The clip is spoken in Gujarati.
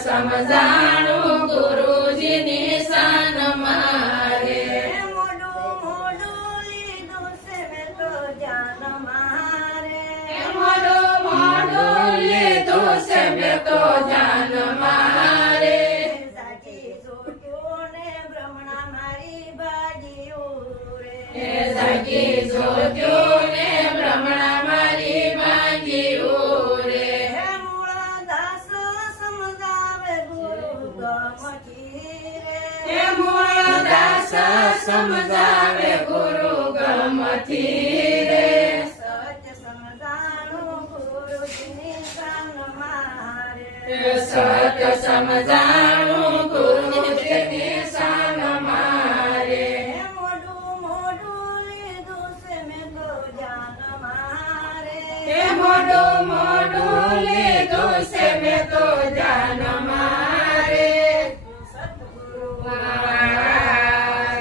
સમજાણું ગુરુજીની શાન મારે મોઢું લીધું છે મેં તો જાન મારે મોઢું લીધું છે મેં તો જાન મારે સાચી જોતું ને બ્રહ્મણા મારી બાજીઓ રે સાચી જોત્યું ને બ્રહ્મણા મારી બાજીઓ રે મૂળદાસ સમજાવે ગુરુ ગમથી રે સત્ય સમજાણું ગુરુજીની શાન મારે સત્ય સમજા